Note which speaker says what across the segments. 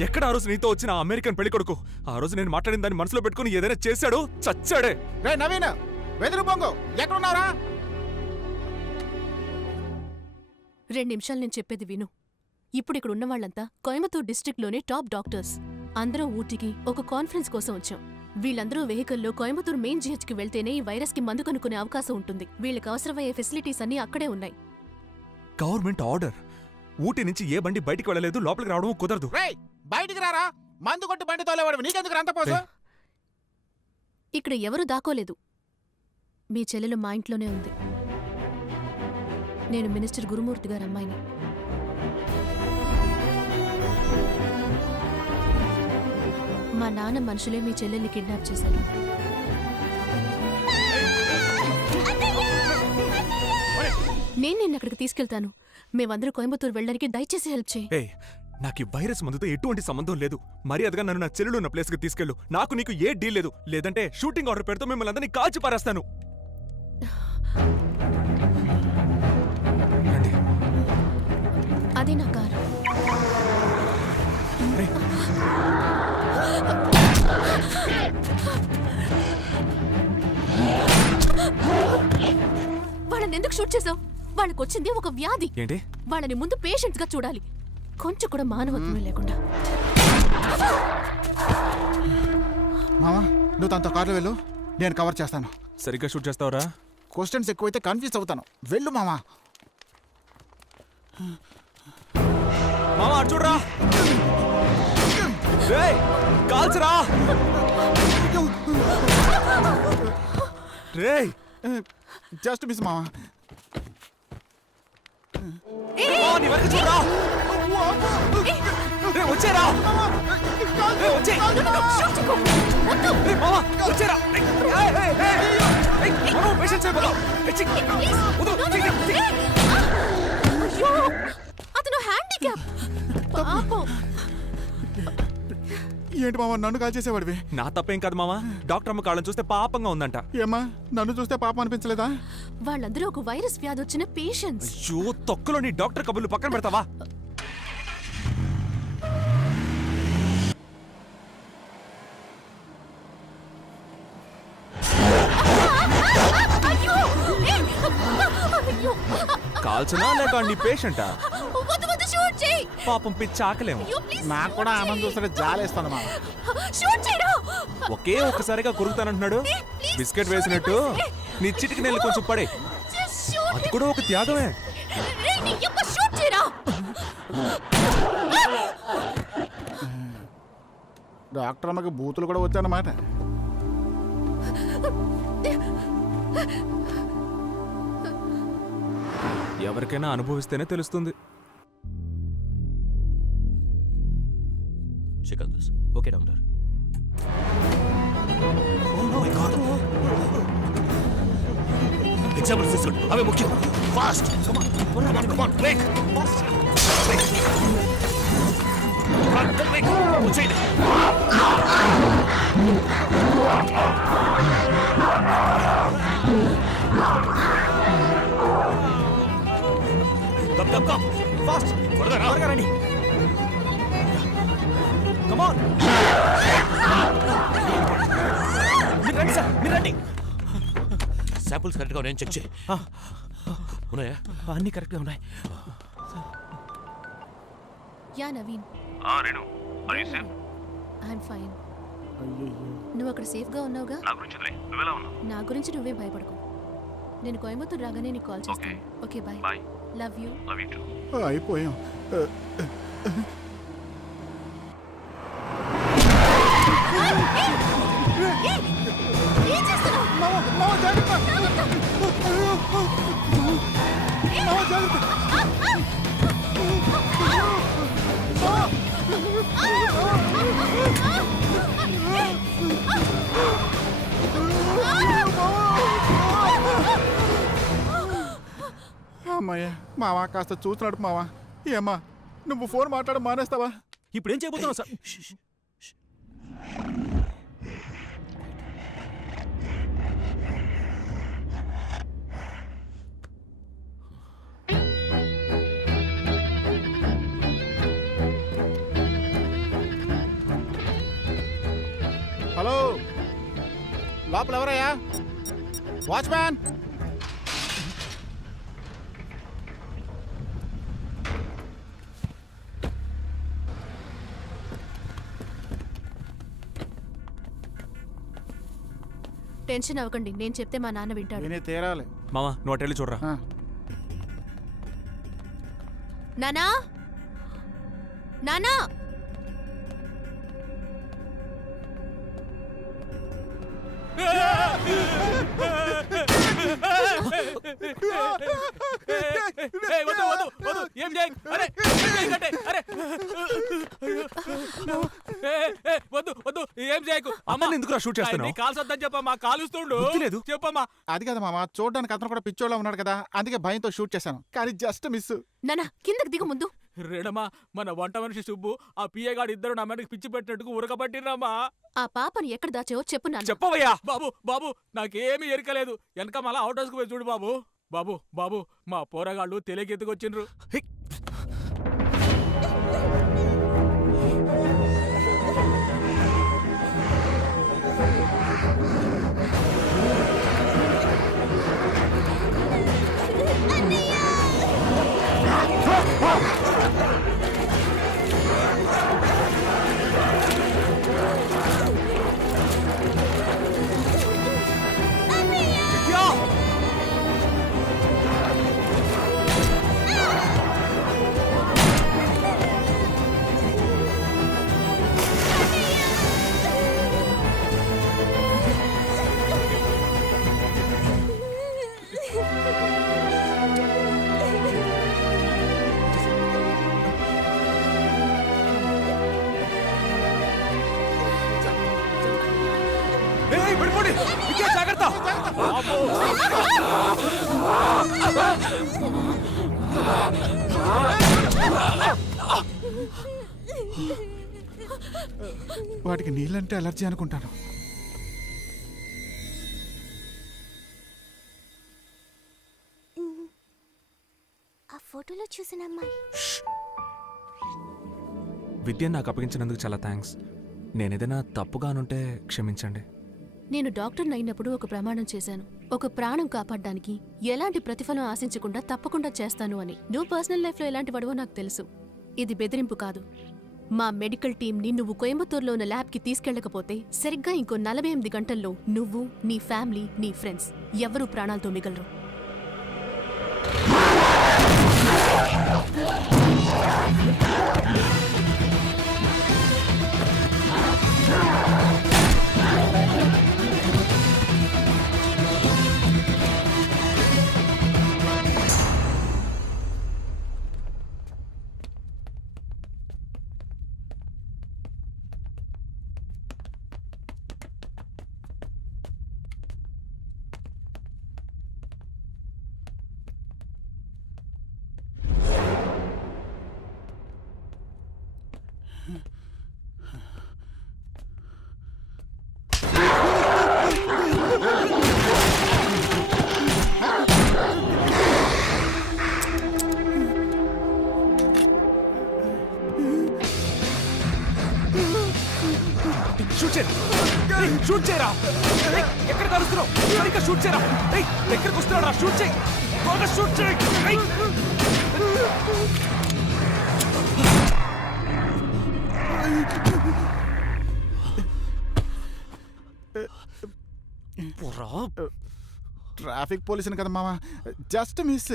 Speaker 1: ఎక్కడ ఆ రోజు నీతో వచ్చిన అమెరికన్ పెళ్ళి కొడుకు? ఆ రోజు నేను మాట్లాడిన దాన్ని మనసులో పెట్టుకుని ఏదైనా చేశాడు? చచ్చాడే.
Speaker 2: రే నవీన్ వెదురు బొంగు ఎక్కడున్నారా
Speaker 3: రెండు నిమిషాలు నేను చెప్పేది విను. ఇప్పుడు ఇక్కడ ఉన్న వాళ్ళంతా కోయంబత్తూర్ డిస్ట్రిక్ట్లోనే టాప్ డాక్టర్స్. అందరం ఊటీకి ఒక కాన్ఫరెన్స్ కోసం వచ్చాం. వీళ్ళందరూ వెహికల్లో కోయంబత్తూర్ మెయిన్కి వెళ్తేనే ఈ వైరస్కి మందు కనుక్కునే అవకాశం ఉంటుంది. వీళ్ళకి అవసరమయ్యే ఫెసిలిటీస్ అన్నీ అక్కడే ఉన్నాయి.
Speaker 1: Government order. ఊటీ నుంచి ఏ బండి బయటికి వెళ్ళలేదు లోపలికి రావడం కుదరదు.
Speaker 2: బయటికి రారా? మందు కొట్టి బండి తోలేవాడు నీకెందుకు అంత పోసు.
Speaker 3: ఇక్కడ ఎవరూ దాకోలేదు. మీ చెల్లెలు మా ఇంట్లోనే ఉంది. నేను మినిస్టర్ గురుమూర్తి గారి అమ్మాయిని. మా నాన్న మనుషులే మీ చెల్లెల్ని కిడ్నాప్ చేశారు. నేను నిన్న అక్కడికి తీసుకెళ్తాను. మేమందరూ కోయంబత్తూరు వెళ్ళడానికి దయచేసి హెల్ప్ చేయి.
Speaker 1: ఏ నాకు ఈ వైరస్ మందుతో ఎటువంటి సంబంధం లేదు. మర్యాదగా నన్ను నా చెల్లెలు ఉన్న ప్లేస్కి తీసుకెళ్ళు. నాకు నీకు ఏ డీల్ లేదు. లేదంటే షూటింగ్ ఆర్డర్ పెడుతూ మిమ్మల్ని అందరినీ కాల్చి పారేస్తాను.
Speaker 3: అదే నా కారు.
Speaker 1: రే,
Speaker 3: వాళ్ళని ఎందుకు షూట్ చేసావు? వాళ్ళకి వచ్చింది ఒక వ్యాధి.
Speaker 1: ఏంటి?
Speaker 3: వాళ్ళని ముందు పేషెంట్స్గా చూడాలి. కొంచెం కూడా మానవత్వమే లేకుండా.
Speaker 2: మామా నువ్వు తనతో కార్లో వెళ్ళు. నేను కవర్ చేస్తాను.
Speaker 1: సరిగ్గా షూట్ చేస్తావరా?
Speaker 2: క్వశ్చన్స్ ఎక్కువైతే కన్ఫ్యూజ్ అవుతాను. వెళ్ళు మామా.
Speaker 1: మామ అటు చూడరా రేయ్, కాల్చరా. రేయ్.
Speaker 2: జస్ట్ మిస్ మామా.
Speaker 1: మామ, నీ వెనక చూడరా. వచ్చేరా. రేయ్, మామ, వచ్చేరా. రేయ్, ఏయ్, ఏయ్, ఏయ్, ఏయ్, మనం పేషెంట్స్.
Speaker 3: అయ్యో అతను హ్యాండిక్యాప్ పాపం.
Speaker 2: ఏంటి మామా నన్ను కాల్ చేసేవాడివి?
Speaker 1: నా తప్పేం కాదు మామ. డాక్టర్ అమ్మ కాళ్ళని చూస్తే పాపంగా ఉందంట.
Speaker 2: ఏమ్మా నన్ను చూస్తే పాపం అనిపించలేదా?
Speaker 3: వాళ్ళందరూ ఒక వైరస్ వ్యాధి వచ్చిన పేషెంట్స్
Speaker 1: అయ్యో తొక్కలో నీ డాక్టర్ కబుర్లు పక్కన పెడతావా? కాల్చనా లేక నీ పేషెంటా?
Speaker 3: వద్దు వద్దు షూట్ చేయి.
Speaker 1: పాపం పిచ్చి ఆకలేము.
Speaker 3: అయ్యో ప్లీజ్
Speaker 2: నాకు కూడా ఆమెను చూస్తుంటే జాలేస్తాను మామ
Speaker 3: షూట్ చేయరా
Speaker 1: ఒకే ఒక్కసారిగా కొరుకుతానంటున్నాడు? బిస్కెట్ వేసినట్టు? నీ చిటికి నెల్లు కొంచెం పడే.
Speaker 3: జస్ట్ షూట్
Speaker 1: అది కూడా ఒక త్యాగమే.
Speaker 3: రే నీ యొక్క షూట్ చేయరా
Speaker 2: డాక్టర్ అమ్మకి బూతులు కూడా వచ్చానమాట
Speaker 1: ఎవరికైనా అనుభవిస్తేనే తెలుస్తుంది.
Speaker 4: దిస్ ఓకే డాక్టర్ ఎగ్జాంపుల్ తీసుకోండి అవే ముఖ్యం ఫాస్ట్ బ్రేక్ వచ్చేయండి ఫాస్ట్. త్వరగా రండి. కమాన్ మీరు రండి సార్ మీరు రండి. శాంపుల్స్ కరెక్ట్గా ఉన్నాయని చెక్ చేయి. ఉన్నాయా?
Speaker 1: అన్ని కరెక్ట్గా ఉన్నాయి.
Speaker 3: Yeah Naveen.
Speaker 5: Renu. Are you safe
Speaker 3: I'm fine నువ్వు అక్కడ సేఫ్గా ఉన్నావుగా?
Speaker 5: నా గురించి వదిలే. నువ్వెలా ఉన్నావు?
Speaker 3: నా గురించి నువ్వే భయపడకు. నేను కోయంబత్తూరు రాగానే నీకు కాల్ చేస్తాను. Okay bye
Speaker 5: bye
Speaker 3: love you
Speaker 5: love you too
Speaker 2: అయిపోయాం
Speaker 3: ఏం
Speaker 2: అమ్మాయ మావా కాస్త చూస్తున్నాడు మావా. ఏమ్మా నువ్వు ఫోన్ మాట్లాడు మానేస్తావా?
Speaker 4: ఇప్పుడు ఏం చేయబోతున్నావు సార్?
Speaker 2: హలో లోపల ఎవరయ్యా? వాచ్మ్యాన్?
Speaker 3: టెన్షన్ అవ్వకండి. నేను చెప్తే మా నాన్న వింటాడు.
Speaker 2: విని తీరాలి.
Speaker 6: మావా నువ్వు అటు వెళ్ళి చూడరా.
Speaker 2: ఆ,
Speaker 3: నానా? నానా?
Speaker 6: ఏయ్, వద్దు వద్దు వద్దు. ఏం చేయ? అరే ఏం చేయకండి అరే. వద్దు వద్దు ఏం చేయకు.
Speaker 1: అమ్మని ఎందుకురా షూట్ చేస్తున్నావు?
Speaker 6: నీ కాల్సొద్దని చెప్పమ్మా కాలుస్తుండు.
Speaker 1: లేదు.
Speaker 6: చెప్పమ్మా.
Speaker 2: అది కదా మామ చూడడానికి అతను కూడా పిచ్చోళ్ళ ఉన్నాడు కదా అందుకే భయంతో షూట్ చేశాను. కానీ జస్ట్ మిస్
Speaker 3: నానా కిందకి దిగు ముందు.
Speaker 6: రేడమ్మా మన వంట మనిషి సుబ్బు ఆ పిఏ గాడు ఇద్దరు నా మీదకి పిచ్చి పెట్టినట్టుకు ఉరకబట్టిరమ్మా
Speaker 3: ఆ పాపను ఎక్కడ దాచావో చెప్పు నాన్న.
Speaker 6: చెప్పవయ్యా. బాబు బాబు నాకేమీ ఎరకలేదు. వెనక మళ్ళా అవుట్ హౌస్కి పోయి చూడు బాబు. బాబు బాబు మా పోరగాళ్ళు తెలియకెత్తుకొచ్చిండ్రు పడిపోండి ఇంకే జాగ్రత్త.
Speaker 2: వాటికి నీళ్ళంటే అలర్జీ అనుకుంటాను.
Speaker 7: ఆ ఫోటోలో చూసిన అమ్మాయి.
Speaker 1: విద్యను నాకు అప్పగించినందుకు చాలా థ్యాంక్స్. నేను ఏదైనా తప్పుగానుంటే క్షమించండి.
Speaker 3: నేను డాక్టర్ని అయినప్పుడు ఒక ప్రమాణం చేశాను. ఒక ప్రాణం కాపాడడానికి ఎలాంటి ప్రతిఫలం ఆశించకుండా తప్పకుండా చేస్తాను అని. నువ్వు పర్సనల్ లైఫ్లో ఎలాంటి వాడవో నాకు తెలుసు. ఇది బెదిరింపు కాదు. మా మెడికల్ టీంని నువ్వు కోయంబత్తూరులో ఉన్న ల్యాబ్కి తీసుకెళ్ళకపోతే సరిగ్గా ఇంకో నలభై ఎనిమిది గంటల్లో నువ్వు నీ ఫ్యామిలీ నీ ఫ్రెండ్స్ ఎవరూ ప్రాణాలతో మిగలరు.
Speaker 6: షూట్ చేయరా షూట్ చేయరా ఎక్కడ కలుస్తున్నావు సరిగ్గా షూట్ చేయరా ఎక్కడికి వస్తున్నాడు రా? షూట్ చేయి. త్వరగా షూట్ చేయి.
Speaker 2: ట్రాఫిక్ పోలీసుని కదా మామ. Just miss.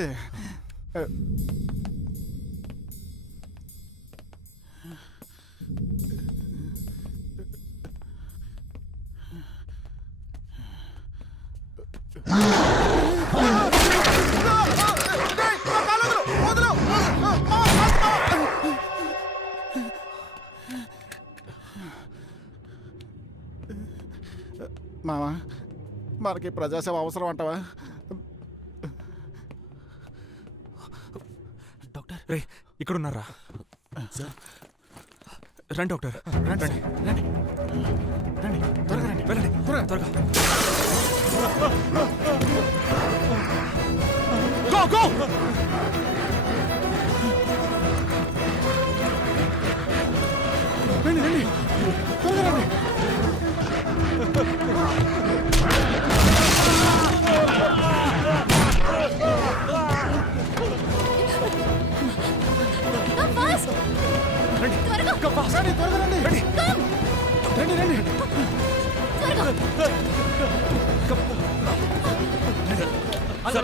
Speaker 2: మామ మనకి ప్రజాసేవ అవసరం అంటావా?
Speaker 1: డాక్టర్? రే ఇక్కడ ఉన్నారా రండి డాక్టర్. రండి
Speaker 2: రండి. రండి. త్వరగా రండి.
Speaker 1: వెళ్ళండి.
Speaker 2: త్వరగా.
Speaker 1: త్వరగా.
Speaker 6: Go go!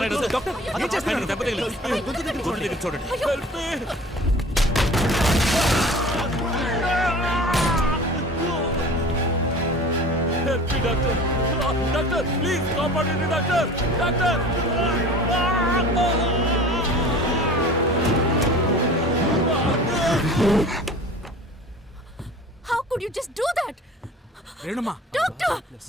Speaker 1: Me, doctor. Doctor please కాపాడండి doctor. Doctor.
Speaker 3: How could you just do that
Speaker 6: రేణుమా